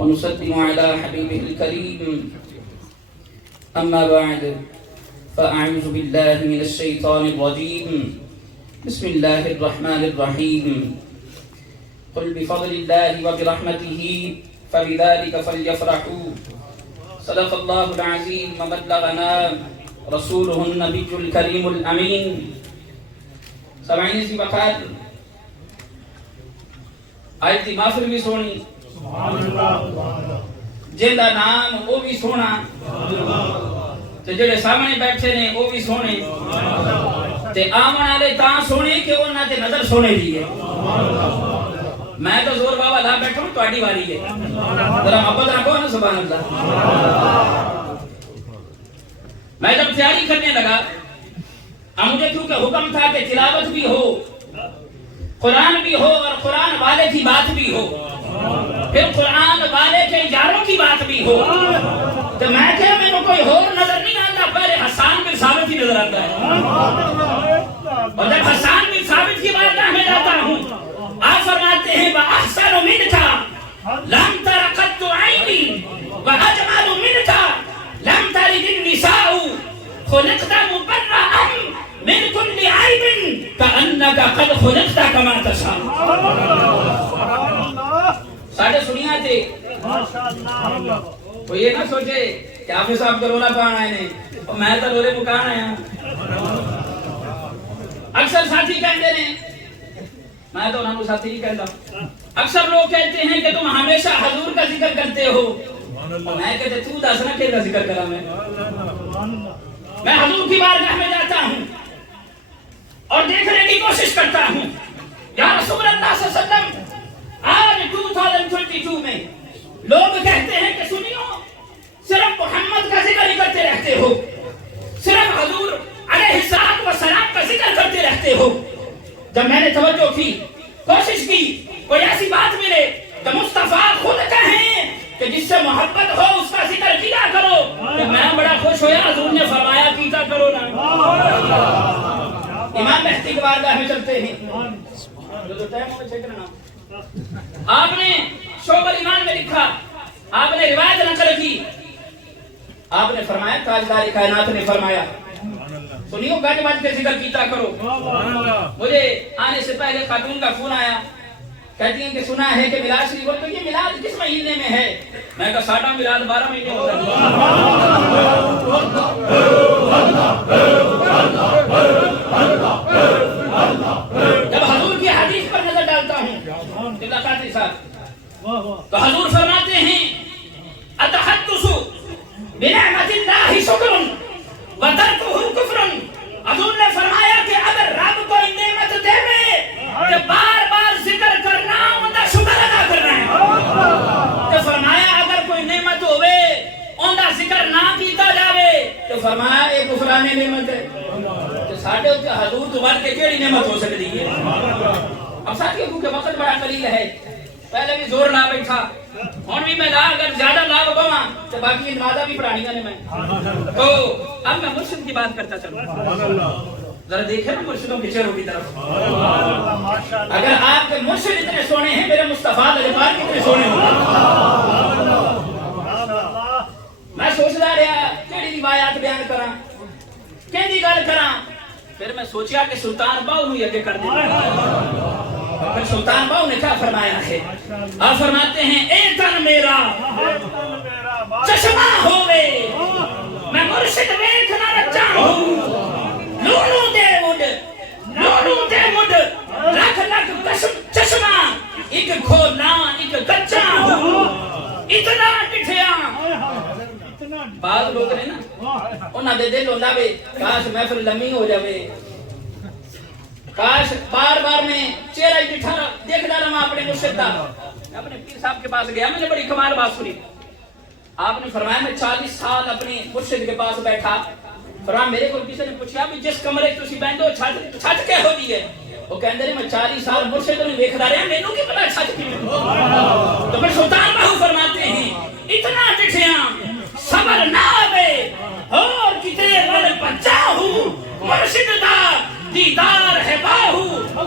ونسلم على حبيبه الكريم أما بعد فأعوذ بالله من الشيطان الرجيم بسم الله الرحمن الرحيم قل بفضل الله وبرحمته فبذلك فليفرحوا صدق الله العظيم وبلغنا رسوله النبي الكريم الأمين سامعین سی وقت آج دی محفل بھی سونی جن دا نام وہ بھی سونا تے جڑے سامنے بیٹھے نے وہ بھی سونے تے آمن والے تاں سونے کہ انہاں تے نظر سونے دی ہے میں تو زور بابا لا بیٹھا ہوں تہاڈی واری ہے ذرا محبت رکھو نا سبحان اللہ میں جب تیاری کرنے لگا مجھے کیونکہ حکم تھا کہ تلاوت بھی ہو قرآن بھی ہو اور قرآن والے کی بات بھی ہو پھر قرآن والے کے اجاروں کی بات بھی ہو تو میں کہ میں کو کوئی اور نظر نہیں آتا پہلے حسان بن ثابت ہی نظر آتا ہے اور جب حسان بن ثابت کی بارگاہ میں جاتا ہوں آپ فرماتے ہیں وَأَحْسَنُ مِنْكَ لَمْ تَرَ قَطُّ عَيْنِي وَأَجْمَلُ مِنْكَ لَمْ تَلِدِ النِّسَاءُ خُلِقْتَ مُبَرَّأً من كل عيب كأنك قد خلقت كما تشاء ساڑھے سنیا تھے وہ یہ نہ سوچے کہ آپ صاحب کا رولا پان آئے نے اور میں تو رولے مکان آیا اکثر ساتھی کہتے ہیں میں تو انہوں ساتھی نہیں کہتا اکثر لوگ کہتے ہیں کہ تم ہمیشہ حضور کا ذکر کرتے ہو میں کہتے تو دسنا کہ ذکر کرا میں حضور کی بارگاہ میں جاتا ہوں اور دیکھنے کی کوشش کرتا ہوں یا رسول اللہ صلی اللہ علیہ وسلم آج 2022 میں لوگ کہتے ہیں کہ سنیو صرف محمد کا ذکر ہی کرتے رہتے ہو صرف حضور علیہ السلام کا ذکر کرتے رہتے ہو جب میں نے توجہ کی کوشش کی کوئی ایسی بات ملے کہ مصطفیٰ خود کہیں کہ جس سے محبت ہو اس کا ذکر کیا کرو کہ میں بڑا خوش ہویا حضور نے فرمایا کیتا کرو نا امام مہدی کے بارگاہ میں چلتے ہیں آپ نے شعب الایمان میں لکھا آپ نے روایت نقل کی آپ نے فرمایا تاجدار کائنات نے فرمایا سنیو گج بج کے ذکر کیتا کرو مجھے آنے سے پہلے خاتون کا فون آیا کہتی ہیں کہ سنا ہے کہ میلاد شریف تو یہ میلاد کس مہینے میں ہے میں کہا ساڑھا میلاد 12 مہینے ہوتا ہے جب حضور کی حدیث پر نظر ڈالتا ہوں تو حضور فرماتے ہیں اتحدث بنعمت اللہ شکر وترکہ کفر حضور نے فرمایا کہ اگر رب کوئی نعمت دے کہ بار بار ذکر کرنا اندہ شکر ادا کرنا ہے تو فرمایا اگر کوئی نعمت ہوئے اندہ ذکر نہ کیتا جاوے تو فرمایا ایک کفرانے نعمت ہے تو ساڑھے ہوتے حضور دوبار کے کیڑی نعمت ہو سکتی ہے اب ساتھیوں کیونکہ وقت بڑا قلیل ہے پہلے بھی زور لا بیٹھا اور بھی میں لا اگر زیادہ لا بگواں تو باقی انوادہ بھی پڑھانی گا میں تو اب میں مرشد کی بات کرتا چلوں ذرا دیکھیں نا مرشدوں کے چہروں کی طرف اگر آپ کے مرشد اتنے سونے ہیں میرے مصطفیٰ لجبار کتنے سونے ہوں میں سوچتا رہا کیڑی روایات بیان کراں کیڑی گل کراں پھر میں سوچیا کہ سلطان باؤ نو یہ کر دیں پھر سلطان باؤ نے کیا فرمایا ہے آپ فرماتے ہیں اے تن میرا چشمہ ہوئے میں مرشد ویکھنا رچا ہوں لولو دے مڈ لکھ لکھ چشمہ ایک کھولا ایک کچا ہوں اتنا ڈٹھیا بعض لوگ نے نا انہاں دے دل ہوندا وے کاش محفل لمبی ہو جاوے کاش بار بار میں چہرہ ہی ڈٹھا دیکھدا رہا اپنے مرشد دا میں اپنے پیر صاحب کے پاس گیا میں نے بڑی کمال بات سنی آپ نے فرمایا میں 40 سال اپنے مرشد کے پاس بیٹھا فرمایا میرے کو کسی نے پوچھا بھی جس کمرے تسی بیٹھے ہو چھت کیا ہوتی ہے وہ کہندے نے میں 40 سال مرشد نوں ویکھدا رہا مینوں کی پتہ چھت کی تو پھر سلطان باہو فرماتے ہیں اتنا ڈٹھیاں صبر نہ آوے اور کتنے والے بچا ہوں مرشد دا دیدار ہے باہو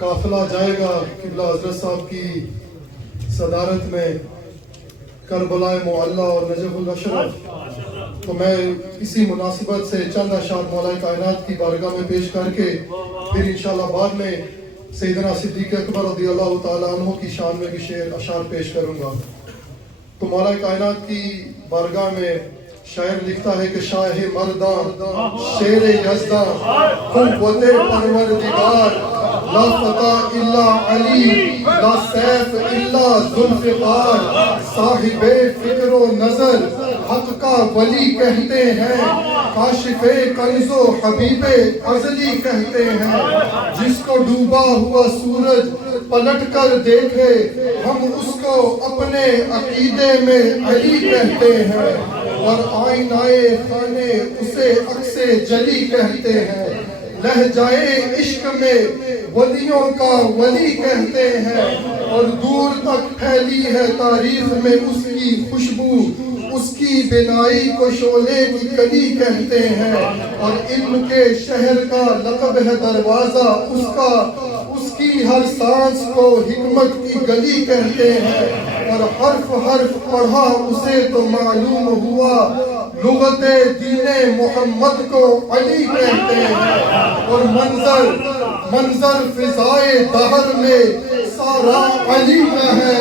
قافلہ جائے گا قبلہ حضرت صاحب کی صدارت میں کربلا معلیٰ اور نجف الاشرف، تو میں اسی مناسبت سے چند اشعار مولا کائنات کی بارگاہ میں پیش کر کے پھر انشاءاللہ بعد میں سیدنا صدیق اکبر رضی اللہ تعالیٰ عنہ کی شان میں بھی اشعار پیش کروں گا۔ تو مولا کائنات کی بارگاہ میں شاعر لکھتا ہے کہ شاہ مرداں شیر یزداں قوت پروردگار، لا فتح الا علی لا سیف الا ذوالفقار، صاحب فکر و نظر حق کا ولی کہتے ہیں، کاشف کنز و حبیب ازلی کہتے ہیں، جس کو ڈوبا ہوا سورج پلٹ کر دیکھے ہم اس کو اپنے عقیدے میں علی کہتے ہیں، اور آئینائے خانے اسے عکس جلی کہتے ہیں، لہجائے عشق میں ولیوں کا ولی کہتے ہیں، اور دور تک پھیلی ہے تاریخ میں اس کی خوشبو، اس کی بینائی کو شعلے کی کلی کہتے ہیں، اور علم کے شہر کا لقب ہے دروازہ اس کا، اس کی ہر سانس کو حکمت کی گلی کہتے ہیں، اور حرف حرف پڑھا اسے تو معلوم ہوا لغت دین محمد کو علی کہتے ہیں، اور منظر فضائے دہر میں سارا علی کا ہے،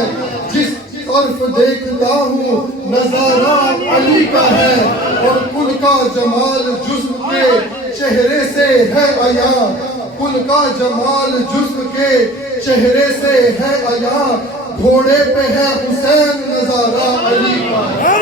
جس طرف دیکھتا ہوں نظارہ علی کا ہے، اور کل کا جمال جزو کے چہرے سے ہے عیاں، کل کا جمال جزو کے چہرے سے ہے عیاں، گھوڑے پہ ہے حسین نظارہ علی کا ہے۔